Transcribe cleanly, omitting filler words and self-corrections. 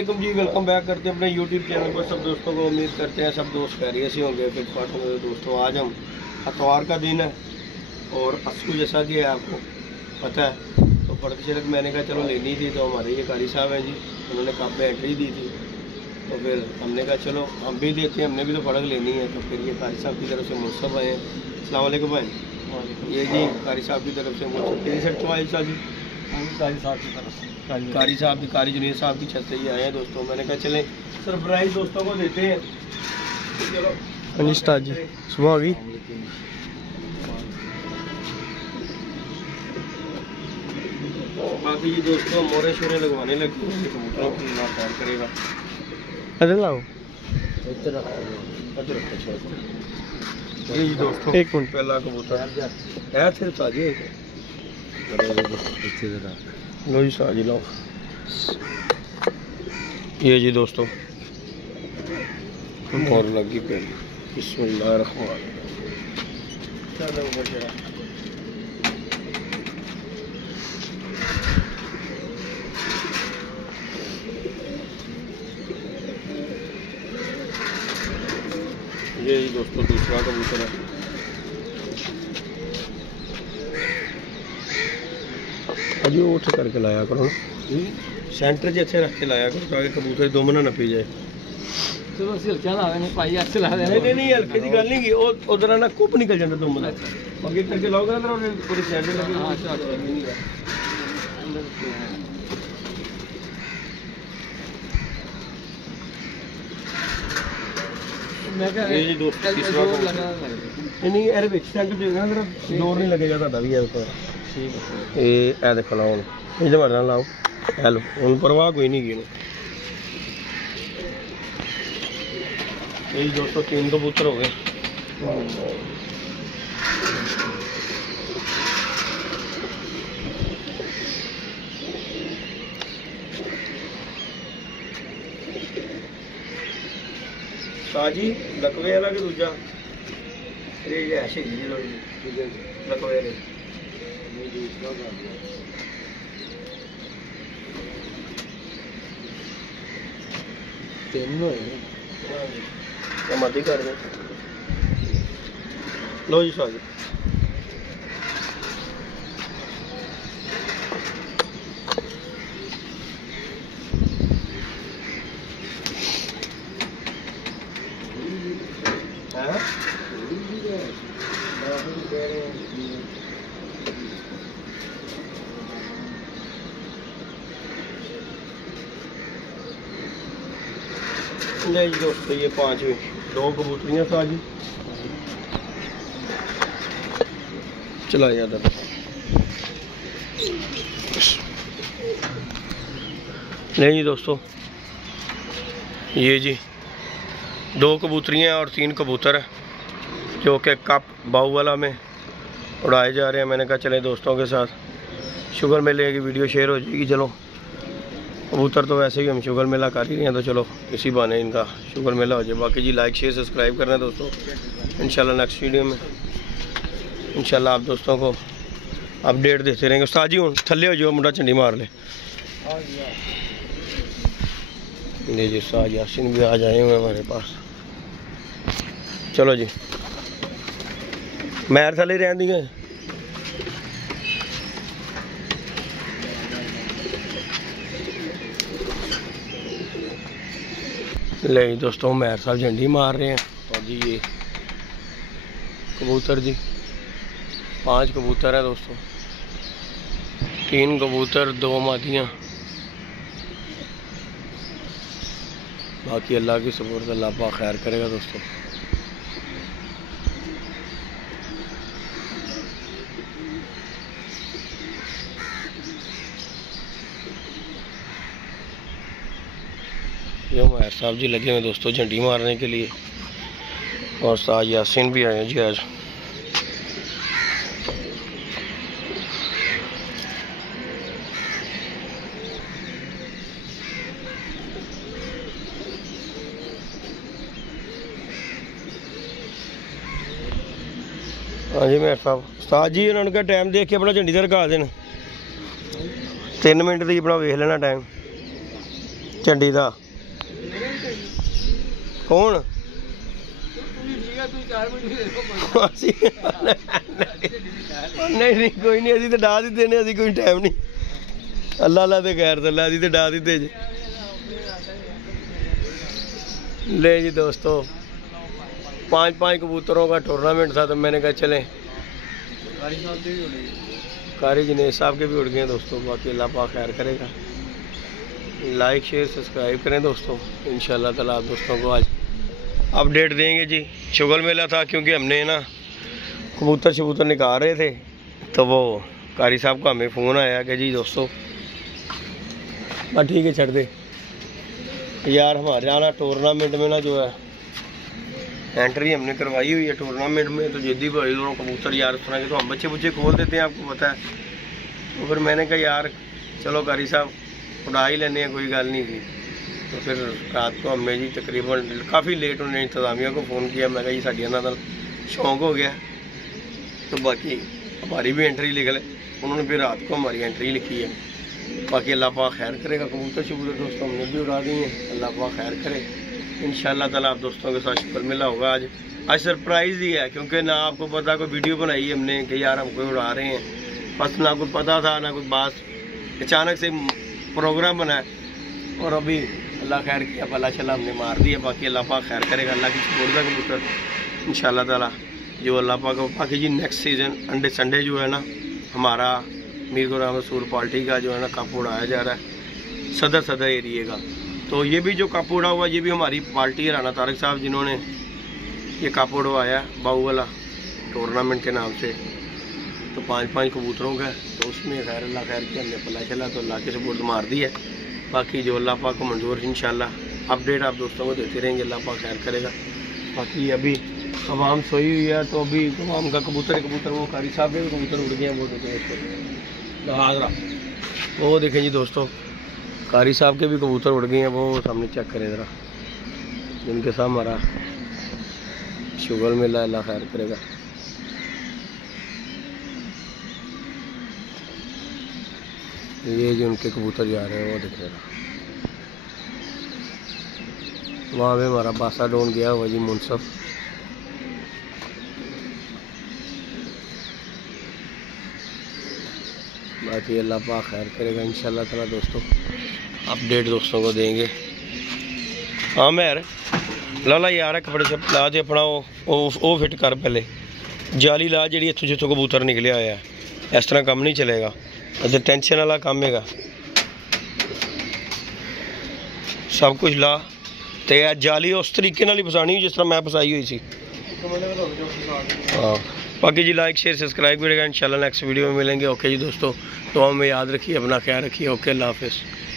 वालेकुम जी, welcome back करते हैं अपने यूट्यूब चैनल पर सब दोस्तों को। उम्मीद करते हैं सब दोस्त खैरियत से होंगे। फिर मेरे दोस्तों, आज हम इतवार का दिन है और अस्कू जैसा कि आपको पता है, तो पढ़ती शरक मैंने कहा चलो लेनी थी। तो हमारे ये कारी साहब हैं जी, उन्होंने कप में एंट्री दी थी, तो फिर हमने कहा चलो हम भी देते हैं, हमने भी तो फर्क लेनी है। तो फिर ये कारी साहब की तरफ से मुनसब आए हैं। अस्सलाम वालेकुम भाई। ये जी कारी साहब की तरफ से मुनसब तेरी शर्ट तो शाह जी कारी साहब की तरफ से, कारी साहब की, कारी जुनेद साहब की छत से ही आए हैं दोस्तों। मैंने कहा चलें सरप्राइज दोस्तों को देते हैं। चलो अनिस्ता जी सुबह होगी। बाकी ये दोस्तों मोरे शोरे लगवाने लगे कबूतरों की, ना तैयार करेगा। अरे लाओ ये दोस्तों एक मिनट, पहला कबूतर है फिर ताजी लो जी साजी लो। ये जी दोस्तों और लगी पे बिस्मिल्लाह रहमान। ये जी दोस्तों दूसरा कबूतर है। अभी उठ करके लाया करो, सेंटर जैसे रख के लाया करो ताकि कबूतर दो मना न पी जाए। चलो हल्का ला देने पाई अच्छे ला देने। नहीं हल्के की गल नहीं की उधर ना कुप निकल जाता दो मना आगे करके लाओगे ना पूरी सेंटर लगे। हां मैं कह ये जी दोस्त तीसरा लगा नहीं यार विच सेंटर देगा ना जोर नहीं लगेगा ਤੁਹਾਡਾ भी ऊपर। ठीक है ये देखो लाओ ये मरना लाओ हेलो उन परवाह कोई नहीं की। ये दोस्तों 3 कबूतर हो गए। साजी लकवे वाला कि दूजा ये ऐसे ही लकवे वाले तीन मत कर दे। लो जी साजी नहीं दोस्तों ये 5 2 कबूतरियाँ साजी चला जाता। नहीं जी दोस्तों ये जी 2 कबूतरियाँ और 3 कबूतर है जो कि कप बाऊ वाला में उड़ाए जा रहे हैं। मैंने कहा चले दोस्तों के साथ शुगर मेले की वीडियो शेयर हो जाएगी। चलो कबूतर तो वैसे ही हम शुगर मेला कर ही रहे हैं, तो चलो इसी बहाने इनका शुगर मेला हो जाए। बाकी जी लाइक शेयर सब्सक्राइब करना है दोस्तों। इंशाल्लाह नेक्स्ट वीडियो में इंशाल्लाह आप दोस्तों को अपडेट देते रहेंगे। उस्ताद जी हूँ थले हो जाओ, मुंडा चंडी मार ले। जी जी उस्ताद यासिन भी आ जाए हुए हमारे पास। चलो जी मैर थले रहन दी गए। ले दोस्तों मैर साहब झंडी मार रहे हैं। और जी ये कबूतर जी 5 कबूतर है दोस्तों, 3 कबूतर 2 मादियाँ। बाकी अल्लाह की सपोर्ट अल्लाह पाक खैर करेगा दोस्तों। ये उमर साहब जी लगे हुए दोस्तों झंडी मारने के लिए, और साथ यासिन भी आए जी आज। हाँ जी मेहर साहब उस्ताद जी उन्होंने कहा टाइम देख के अपना झंडी ते रखा देना 3 मिनट दी अपना वेख लेना टाइम। झंडी दा कौन नहीं कोई नहीं, अभी तो डा दिते ने, अभी कोई टाइम नहीं। अल्लाह अल्लाह ते खैर तला, अभी तो डा दिते जी। ले जी दोस्तों, 5 कबूतरों का टूर्नामेंट था, तो मैंने कहा चलें। कारी जिनेश साहब के भी उड़ गए दोस्तों। बाकी अल्लाह पाक खैर करेगा। लाइक शेयर सब्सक्राइब करें दोस्तों। इंशाल्लाह ताला आप दोस्तों को आज अपडेट देंगे जी। शुगल मेला था, क्योंकि हमने ना कबूतर शबूतर निकाल रहे थे, तो वो कारी साहब का हमें फ़ोन आया कि जी दोस्तों बस ठीक है छड़ दे यार, हमारे यहाँ ना टूर्नामेंट में ना जो है एंट्री हमने करवाई हुई है टूर्नामेंट में, तो जिद्दी भाई दोनों कबूतर यार उस तरह के, तो हम बच्चे बुच्चे खोल देते हैं, आपको पता है। तो फिर मैंने कहा यार चलो कारी साहब उड़ा ही लेने हैं, कोई गल नहीं थी। तो फिर रात को हमने जी तकरीबन काफ़ी लेट उन्हें इंतज़ामिया को फ़ोन किया। मैं कहा जी साड़ी ना शौक हो गया, तो बाकी हमारी भी एंट्री लिख ले। उन्होंने फिर रात को हमारी एंट्री लिखी है। बाकी अल्लाह पाक खैर करेगा। कबूतर शबूतर दोस्तों हमने भी उड़ा दिए हैं, अल्लाह पाक खैर करे। इंशाल्लाह ताला आप दोस्तों के साथ शुक्र मिला होगा। आज सरप्राइज़ ही है, क्योंकि ना आपको पता कोई वीडियो बनाई है हमने कि यार हम कोई उड़ा रहे हैं, बस ना कुछ पता था ना कुछ बात, अचानक से प्रोग्राम बना है। और अभी अल्लाह खैर किया, पला चला हमने मार दिया। बाकी अल्लाह पाक खैर करेगा, अल्लाह की सपोर्ट का कबूतर इंशाल्लाह ताला जो अल्लाह पाक। बाकी जी नेक्स्ट सीज़न अंडे संडे जो है ना हमारा मीर गुलाम रसूल पार्टी का जो है ना कप उड़ाया जा रहा है सदर एरिए का। तो ये भी जो कप उड़ा हुआ, ये भी हमारी पार्टी है राना तारक साहब जिन्होंने ये कप उड़वाया बाऊ वाला टूर्नामेंट के नाम से। तो 5 कबूतरों का, तो उसमें खैर अल्लाह खैर किया, हमने पला चला तो अल्लाह के सपोर्ट मार दी है। बाकी जो अल्लाह पाक को मंजूर इंशाल्लाह अपडेट आप दोस्तों को देते रहेंगे, अल्लाह पाक खैर करेगा। बाकी अभी तमाम सोई हुई है, तो अभी तमाम का कबूतर वो कारी साहब के भी कबूतर उड़ गए हैं। वो देखें वो देखें जी दोस्तों, कारी साहब के भी कबूतर उड़ गए हैं, वो सामने चेक करें ज़रा, जिनके साथ हमारा शुगर मेला अल्लाह खैर करेगा। ये जो उनके कबूतर जा रहे हैं वो देखें, वहाँ पे हमारा बासा डोन गया हुआ जी मुनसफ। बाकी अल्लाह पाक खैर करेगा इंशाल्लाह ताला दोस्तों, अपडेट दोस्तों को देंगे। हाँ मैर लाला यार कपड़े से ला दे अपना वो फिट कर, पहले जाली ला जी इतों जितों कबूतर निकलिया होया, इस तरह काम नहीं चलेगा, अगर टेंशन वाला काम है। सब कुछ ला तो जाली उस तरीके नाल ही फसानी हुई जिस तरह मैं फसाई हुई सी। हाँ बाकी जी लाइक शेयर सब्सक्राइब करेगा। इंशाल्लाह नेक्स्ट वीडियो में मिलेंगे। ओके जी दोस्तों, तो हमें याद रखिए, अपना ख्याल रखिए। ओके अल्लाह हाफिज़।